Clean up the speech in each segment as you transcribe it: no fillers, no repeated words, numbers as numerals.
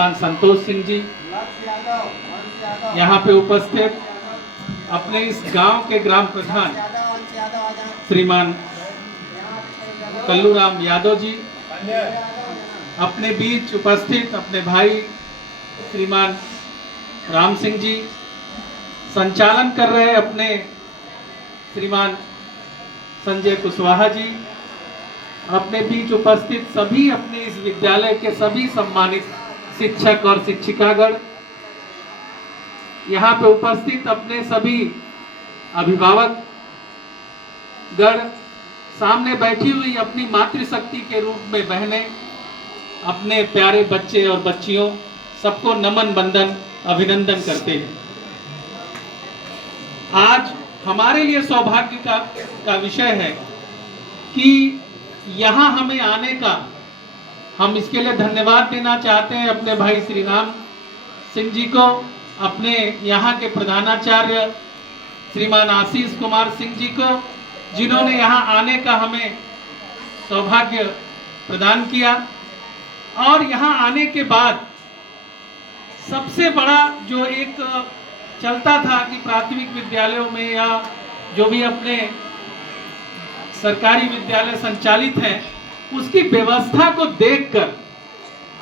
श्रीमान संतोष सिंह जी, यहाँ पे उपस्थित अपने इस गांव के ग्राम प्रधान श्रीमान कल्लूराम यादव जी, अपने बीच उपस्थित अपने भाई श्रीमान राम सिंह जी, संचालन कर रहे अपने श्रीमान संजय कुशवाहा जी, अपने बीच उपस्थित सभी अपने इस विद्यालय के सभी सम्मानित शिक्षक और शिक्षिकागण, यहाँ पे उपस्थित अपने सभी अभिभावक गण, सामने बैठी हुई अपनी मातृशक्ति के रूप में बहनें, अपने प्यारे बच्चे और बच्चियों, सबको नमन बंदन अभिनंदन करते हैं। आज हमारे लिए सौभाग्य का विषय है कि यहाँ हमें आने का, हम इसके लिए धन्यवाद देना चाहते हैं अपने भाई श्री राम सिंह जी को, अपने यहाँ के प्रधानाचार्य श्रीमान आशीष कुमार सिंह जी को, जिन्होंने यहाँ आने का हमें सौभाग्य प्रदान किया। और यहाँ आने के बाद सबसे बड़ा जो एक चलता था कि प्राथमिक विद्यालयों में या जो भी अपने सरकारी विद्यालय संचालित हैं, उसकी व्यवस्था को देखकर,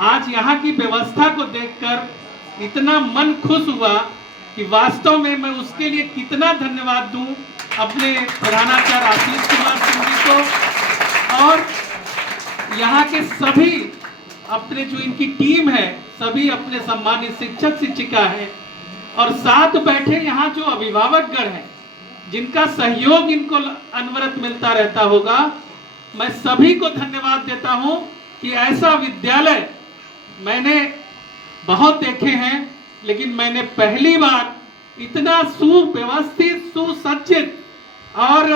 आज यहाँ की व्यवस्था को देखकर इतना मन खुश हुआ कि वास्तव में मैं उसके लिए कितना धन्यवाद दूं अपने प्रधानाचार्य आशीष कुमार सिंह जी को और यहाँ के सभी अपने जो इनकी टीम है, सभी अपने सम्मानित शिक्षक शिक्षिका हैं और साथ बैठे यहाँ जो अभिभावक गण हैं, जिनका सहयोग इनको अनवरत मिलता रहता होगा। मैं सभी को धन्यवाद देता हूँ कि ऐसा विद्यालय मैंने बहुत देखे हैं, लेकिन मैंने पहली बार इतना सुव्यवस्थित, सुसज्जित और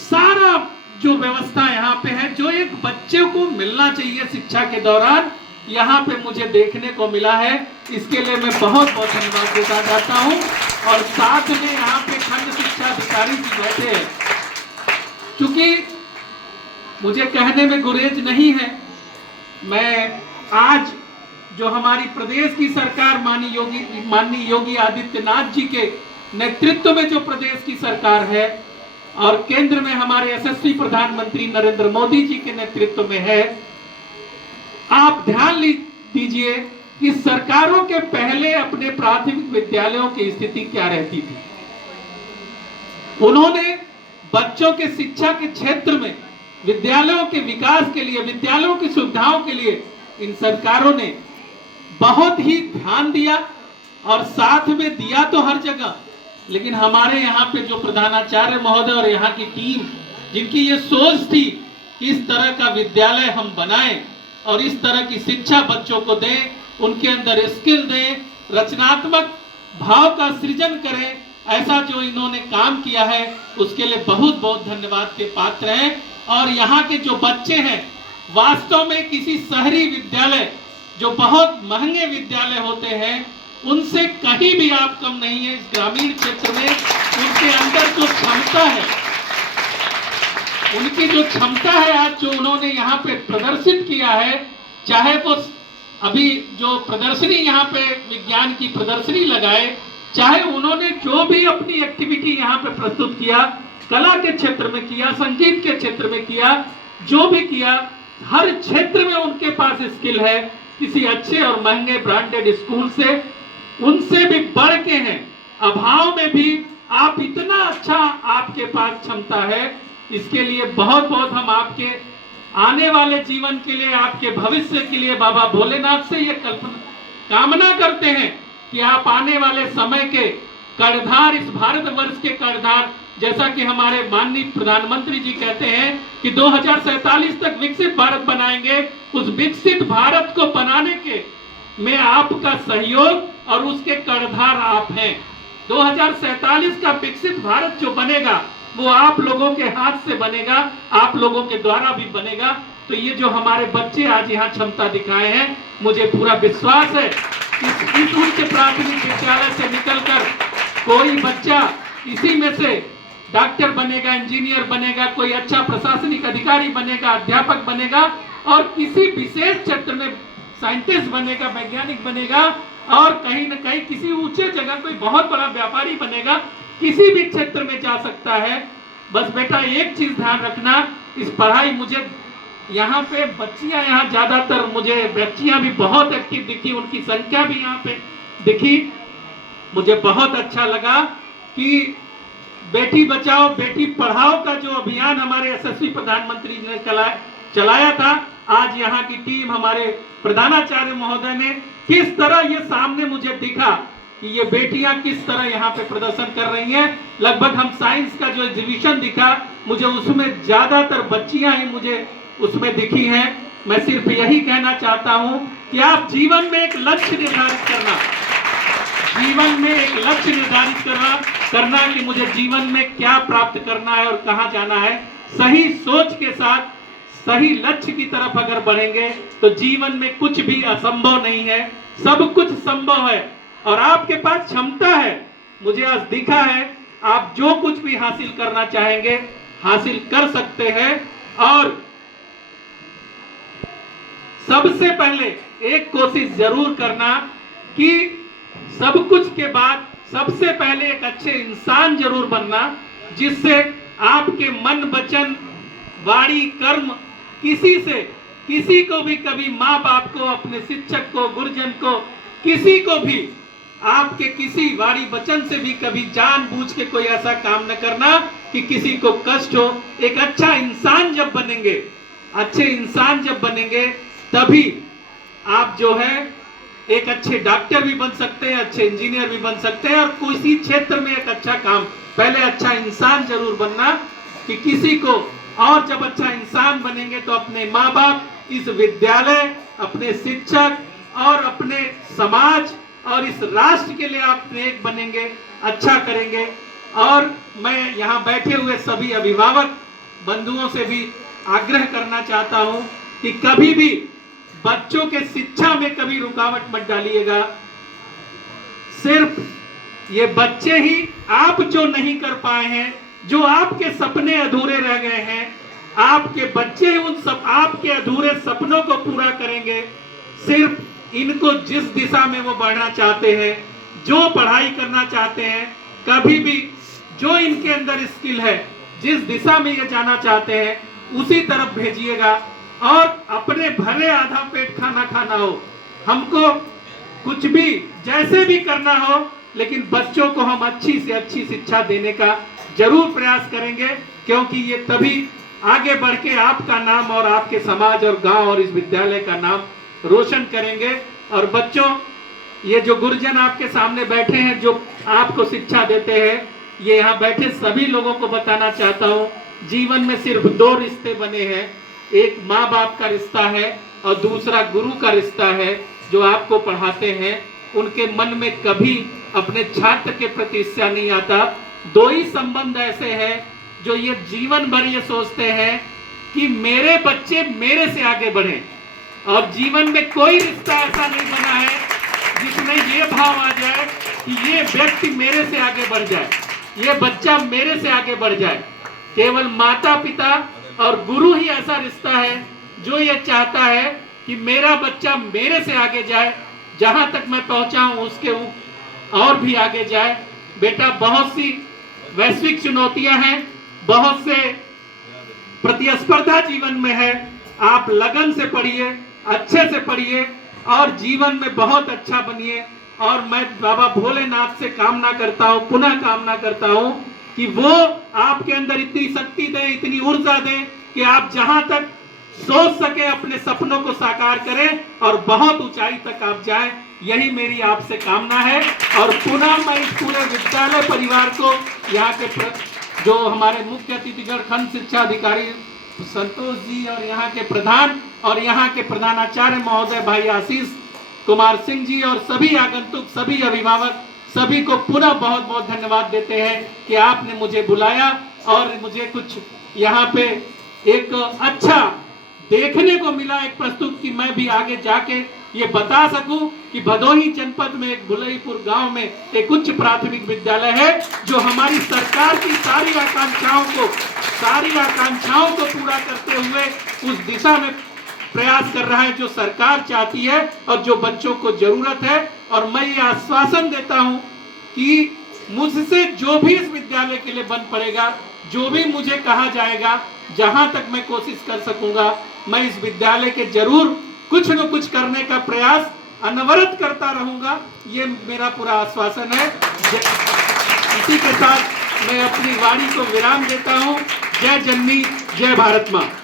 सारा जो व्यवस्था यहाँ पे है, जो एक बच्चे को मिलना चाहिए शिक्षा के दौरान, यहाँ पे मुझे देखने को मिला है। इसके लिए मैं बहुत बहुत धन्यवाद देना चाहता हूँ। और साथ में यहाँ पे खंड शिक्षा अधिकारी जी बैठे हैं, क्योंकि मुझे कहने में गुरेज नहीं है, मैं आज जो हमारी प्रदेश की सरकार माननीय योगी आदित्यनाथ जी के नेतृत्व में जो प्रदेश की सरकार है और केंद्र में हमारे यशस्वी प्रधानमंत्री नरेंद्र मोदी जी के नेतृत्व में है, आप ध्यान दीजिए कि सरकारों के पहले अपने प्राथमिक विद्यालयों की स्थिति क्या रहती थी। उन्होंने बच्चों के शिक्षा के क्षेत्र में विद्यालयों के विकास के लिए, विद्यालयों की सुविधाओं के लिए इन सरकारों ने बहुत ही ध्यान दिया और साथ में दिया तो हर जगह, लेकिन हमारे यहाँ पे जो प्रधानाचार्य महोदय और यहाँ की टीम, जिनकी ये सोच थी कि इस तरह का विद्यालय हम बनाएं और इस तरह की शिक्षा बच्चों को दें, उनके अंदर स्किल दें, रचनात्मक भाव का सृजन करें, ऐसा जो इन्होंने काम किया है उसके लिए बहुत बहुत धन्यवाद के पात्र हैं। और यहाँ के जो बच्चे हैं, वास्तव में किसी शहरी विद्यालय, जो बहुत महंगे विद्यालय होते हैं, उनसे कहीं भी आप कम नहीं है। इस ग्रामीण क्षेत्र में उनके अंदर जो क्षमता है, उनकी जो क्षमता है आज जो उन्होंने यहाँ पे प्रदर्शित किया है, चाहे वो अभी जो प्रदर्शनी यहाँ पे विज्ञान की प्रदर्शनी लगाए, चाहे उन्होंने जो भी अपनी एक्टिविटी यहाँ पे प्रस्तुत किया, कला के क्षेत्र में किया, संगीत के क्षेत्र में किया, जो भी किया, हर क्षेत्र में उनके पास स्किल है। किसी अच्छे और महंगे ब्रांडेड स्कूल से, उनसे भी बढ़ के हैं। अभाव में भी आप इतना अच्छा, आपके पास क्षमता है। इसके लिए बहुत बहुत हम आपके आने वाले जीवन के लिए, आपके भविष्य के लिए बाबा भोलेनाथ से ये कामना करते हैं कि आप आने वाले समय के कर्णधार, इस भारतवर्ष के कर्णधार, जैसा कि हमारे माननीय प्रधानमंत्री जी कहते हैं कि 2047 तक विकसित भारत बनाएंगे। उस विकसित भारत को बनाने के में आपका सहयोग और उसके कर्णधार आप हैं। 2047 का विकसित भारत जो बनेगा वो आप लोगों के हाथ से बनेगा, आप लोगों के द्वारा भी बनेगा। तो ये जो हमारे बच्चे आज यहाँ क्षमता दिखाए हैं, मुझे पूरा विश्वास है कि इस उच्च प्राथमिक विद्यालय से निकलकर कोई बच्चा इसी में से डॉक्टर बनेगा, इंजीनियर बनेगा, कोई अच्छा प्रशासनिक अधिकारी बनेगा, अध्यापक बनेगा और किसी विशेष क्षेत्र में साइंटिस्ट बनेगा, वैज्ञानिक बनेगा और कहीं न कहीं किसी ऊंचे जगह कोई बहुत बड़ा व्यापारी बनेगा, किसी भी क्षेत्र में जा सकता है। बस बेटा एक चीज ध्यान रखना, इस पढ़ाई मुझे यहाँ पे बच्चियां, यहाँ ज्यादातर मुझे बच्चियां भी बहुत एक्टिव दिखी, उनकी संख्या भी यहाँ पे दिखी। मुझे बहुत अच्छा लगा कि बेटी बचाओ बेटी पढ़ाओ का जो अभियान हमारे यशस्वी प्रधानमंत्री जी ने चलाया था, आज यहाँ की टीम, हमारे प्रधानाचार्य महोदय ने किस तरह ये सामने मुझे दिखा कि ये बेटियां किस तरह यहाँ पे प्रदर्शन कर रही हैं। लगभग हम साइंस का जो एग्जीबिशन दिखा, मुझे उसमें ज्यादातर बच्चियां ही मुझे उसमें दिखी हैं। मैं सिर्फ यही कहना चाहता हूं कि आप जीवन में एक लक्ष्य निर्धारित करना, जीवन में एक लक्ष्य निर्धारित करना कि मुझे जीवन में क्या प्राप्त करना है और कहां जाना है। सही सोच के साथ सही लक्ष्य की तरफ अगर बढ़ेंगे तो जीवन में कुछ भी असंभव नहीं है, सब कुछ संभव है और आपके पास क्षमता है। मुझे आज दिखा है आप जो कुछ भी हासिल करना चाहेंगे हासिल कर सकते हैं। और सबसे पहले एक कोशिश जरूर करना कि सब कुछ के बाद सबसे पहले एक अच्छे इंसान जरूर बनना, जिससे आपके मन वचन वाणी कर्म किसी को भी कभी माँ बाप को, अपने शिक्षक को, गुरुजन को, किसी को भी आपके किसी वाणी वचन से भी कभी जानबूझ के कोई ऐसा काम न करना कि किसी को कष्ट हो। एक अच्छा इंसान जब बनेंगे, अच्छे इंसान जब बनेंगे तभी आप जो है एक अच्छे डॉक्टर भी बन सकते हैं, अच्छे इंजीनियर भी बन सकते हैं और किसी क्षेत्र में एक अच्छा काम। पहले अच्छा इंसान जरूर बनना कि किसी को, और जब अच्छा इंसान बनेंगे तो अपने माँ बाप, इस विद्यालय, अपने शिक्षक और अपने समाज और इस राष्ट्र के लिए आप नेक बनेंगे, अच्छा करेंगे। और मैं यहाँ बैठे हुए सभी अभिभावक बंधुओं से भी आग्रह करना चाहता हूँ कि कभी भी बच्चों के शिक्षा में कभी रुकावट मत डालिएगा। सिर्फ ये बच्चे ही, आप जो नहीं कर पाए हैं, जो आपके सपने अधूरे रह गए हैं, आपके बच्चे उन सब आपके अधूरे सपनों को पूरा करेंगे। सिर्फ इनको जिस दिशा में वो बढ़ना चाहते हैं, जो पढ़ाई करना चाहते हैं, कभी भी जो इनके अंदर स्किल है, जिस दिशा में ये जाना चाहते हैं उसी तरफ भेजिएगा। और अपने भले आधा पेट खाना खाना हो, हमको कुछ भी जैसे भी करना हो, लेकिन बच्चों को हम अच्छी से अच्छी शिक्षा देने का जरूर प्रयास करेंगे, क्योंकि ये तभी आगे बढ़ के आपका नाम और आपके समाज और गांव और इस विद्यालय का नाम रोशन करेंगे। और बच्चों, ये जो गुरुजन आपके सामने बैठे हैं, जो आपको शिक्षा देते हैं, ये यहाँ बैठे सभी लोगों को बताना चाहता हूँ, जीवन में सिर्फ दो रिश्ते बने हैं। एक माँ बाप का रिश्ता है और दूसरा गुरु का रिश्ता है जो आपको पढ़ाते हैं। उनके मन में कभी अपने छात्र के प्रति ईर्ष्या नहीं आता। दो ही संबंध ऐसे हैं जो ये जीवन भर ये सोचते हैं कि मेरे बच्चे मेरे से आगे बढ़ें, और जीवन में कोई रिश्ता ऐसा नहीं बना है जिसमें ये भाव आ जाए कि ये व्यक्ति मेरे से आगे बढ़ जाए, ये बच्चा मेरे से आगे बढ़ जाए। केवल माता पिता और गुरु ही ऐसा रिश्ता है जो ये चाहता है कि मेरा बच्चा मेरे से आगे जाए, जहां तक मैं पहुंचा हूं उसके और भी आगे जाए। बेटा, बहुत सी वैश्विक चुनौतियां हैं, बहुत से प्रतिस्पर्धा जीवन में है। आप लगन से पढ़िए, अच्छे से पढ़िए और जीवन में बहुत अच्छा बनिए। और मैं बाबा भोलेनाथ से कामना करता हूँ, पुनः कामना करता हूँ कि वो आपके अंदर इतनी शक्ति दे, इतनी ऊर्जा दे कि आप जहां तक सोच सके अपने सपनों को साकार करें और बहुत ऊंचाई तक आप जाएं। यही मेरी आपसे कामना है। और पुनः मैं इस पूरे विद्यालय परिवार को, यहाँ के जो हमारे मुख्य अतिथिगण खंड शिक्षा अधिकारी संतोष जी और यहाँ के प्रधान और यहाँ के प्रधानाचार्य महोदय भाई आशीष कुमार सिंह जी और सभी आगंतुक, सभी अभिभावक, सभी को पुनः बहुत बहुत धन्यवाद देते हैं कि आपने मुझे बुलाया और मुझे कुछ यहाँ पे एक अच्छा देखने को मिला, एक प्रस्तुत कि मैं भी आगे जाके ये बता सकूं कि भदोही जनपद में एक भुलईपुर गांव में एक उच्च प्राथमिक विद्यालय है जो हमारी सरकार की सारी आकांक्षाओं को पूरा करते हुए उस दिशा में प्रयास कर रहा है जो सरकार चाहती है और जो बच्चों को जरूरत है। और मैं ये आश्वासन देता हूं कि मुझसे जो भी इस विद्यालय के लिए बन पड़ेगा, जो भी मुझे कहा जाएगा, जहां तक मैं कोशिश कर सकूंगा, मैं इस विद्यालय के जरूर कुछ न कुछ करने का प्रयास अनवरत करता रहूंगा। ये मेरा पूरा आश्वासन है। इसी के साथ मैं अपनी वाणी को विराम देता हूं। जय जननी, जय भारत मां।